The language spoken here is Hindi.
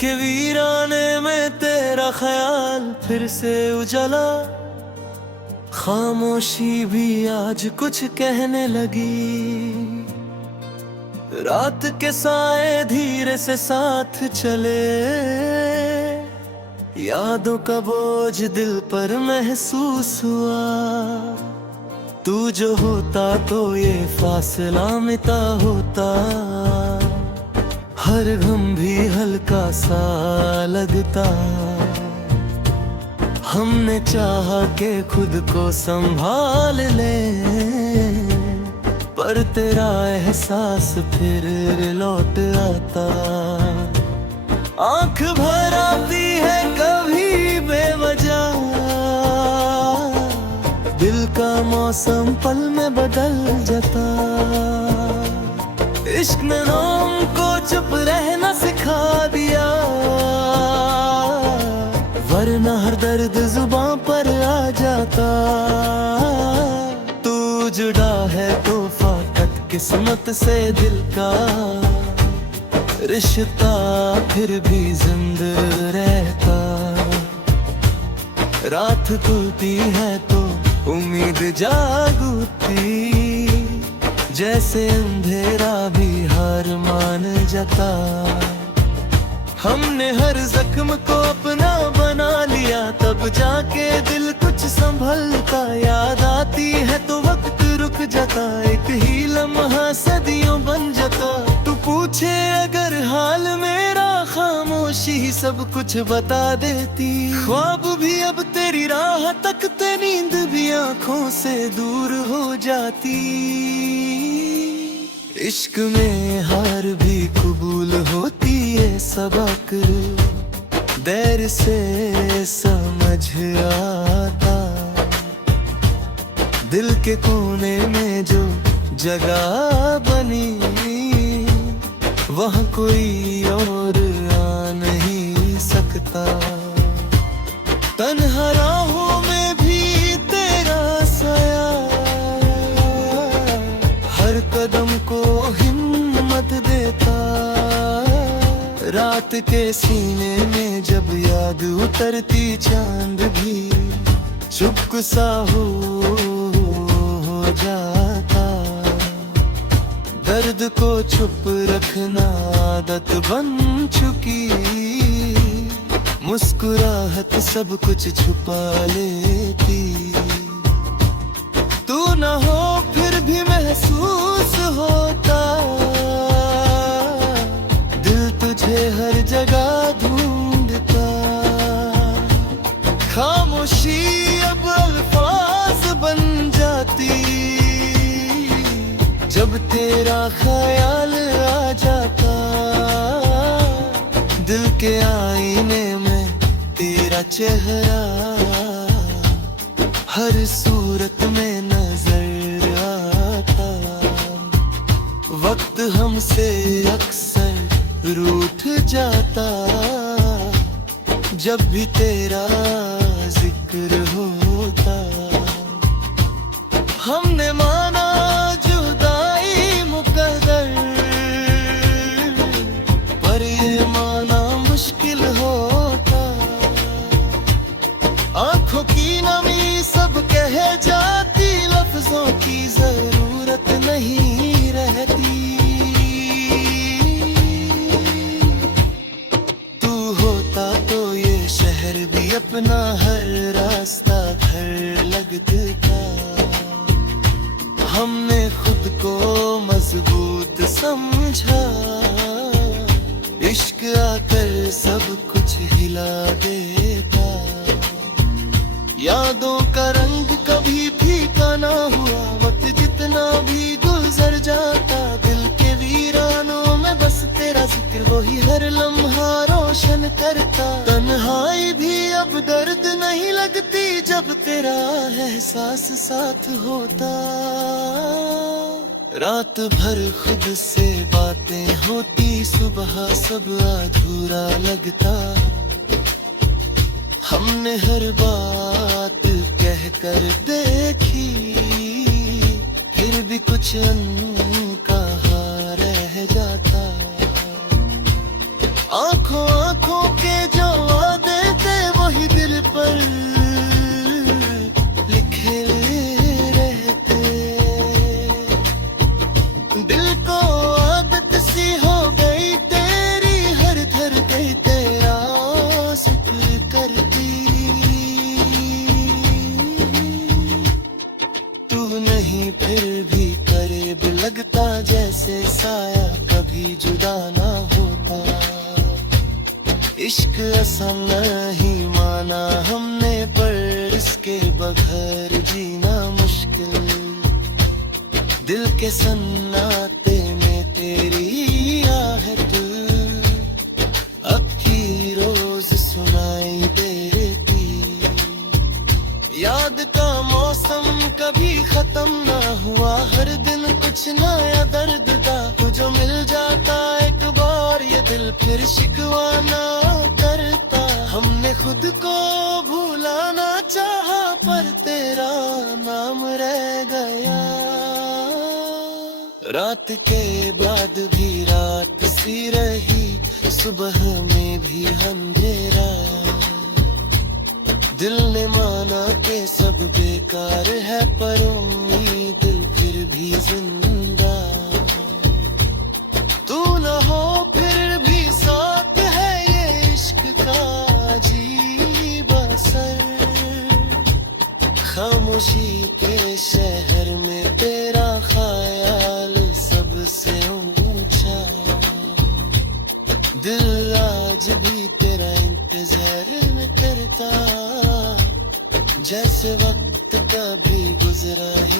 के वीराने में तेरा ख्याल फिर से उजला, खामोशी भी आज कुछ कहने लगी। रात के साए धीरे से साथ चले, यादों का बोझ दिल पर महसूस हुआ। तू जो होता तो ये फासला मिटा होता, हर गम भी हल्का सा लगता। हमने चाहा के खुद को संभाल ले, पर तेरा एहसास फिर लौट आता। आंख भर आती है कभी बेवजह, दिल का मौसम पल में बदल जाता। इश्क ने नाम को चुप रहना सिखा दिया, वरना हर दर्द जुबां पर आ जाता। तू जुड़ा है तो फाकत किस्मत से दिल का, रिश्ता फिर भी जिंदा रहता। रात खुलती है तो उम्मीद जागती, जैसे अंधेरा भी हार मान जाता। हमने हर जख्म को अपना बना लिया, तब जाके दिल कुछ संभलता। याद आती है तो वक्त रुक जाता, एक ही लम्हा सदियों बन जाता। तू पूछे अगर हाल मेरा, खामोशी ही सब कुछ बता देती। ख्वाब भी अब तेरी राह तकते, नींद भी आंखों से दूर हो जाती। इश्क में हार भी कबूल होती है सबक, देर से समझ आता। दिल के कोने में जो जगह बनी, वहाँ कोई और आ नहीं सकता। तन्हा राहों में भी तेरा साया, हर कदम को हिम्मत देता। रात के सीने में जब याद उतरती, चांद भी चुप सा हो जाता। दर्द को छुप रखना आदत बन चुकी, मुस्कुराहट सब कुछ छुपा लेती। तू ना हो फिर भी महसूस होता, दिल तुझे हर जगह ढूंढता। खामोशी अब अल्फाज बन जाती, जब तेरा ख्याल आ जाता। दिल के आईने में तेरा चेहरा, हर सूरत में नजर आता। वक्त हमसे अक्सर रूठ जाता, जब भी तेरा जिक्र होता। हमने माना जुदाई मुकद्दर, पर ये माना मुश्किल होता। आंखों की नमी सब कह जाती, लफ्जों की जरूरत नहीं रहती। तू होता तो ये शहर भी अपना हर रास्ता घर लगता। हमने खुद को मजबूत समझा, इश्क आकर सब कुछ हिला देता। यादों का रंग कभी फीका ना हुआ, वक्त जितना भी गुजर जाता। दिल के वीरानों में बस तेरा जिक्र, वही हर लम्हा रोशन करता। तन्हाई भी अब दर्द नहीं लगती, जब तेरा एहसास साथ होता। रात भर खुद से बातें होती, सुबह सब अधूरा लगता। हमने हर बात कह कर देखी, फिर भी कुछ अनकहा रह जाता। आंखों आंखों बगैर जीना मुश्किल, दिल के सन्नाटे में तेरी आहट अब की रोज सुनाई देती। याद का मौसम कभी खत्म ना हुआ, हर दिन कुछ नया दर्द था। तुझे मिल जाता एक बार ये दिल फिर शिकवा ना करता। हमने खुद को भुलाना चाहा पर तेरा नाम रह गया। रात के बाद भी रात सी रही, सुबह में भी अंधेरा। दिल ने माना के सब बेकार है, पर उम्मीद फिर भी जिंदा। तू न हो फिर भी साथ है ये इश्क का अजीब असर। खामोशी के शहर में तेरा ख्याल सबसे ऊंचा। दिल आज भी तेरा इंतजार करता, जैसे वक्त कभी गुजरा ही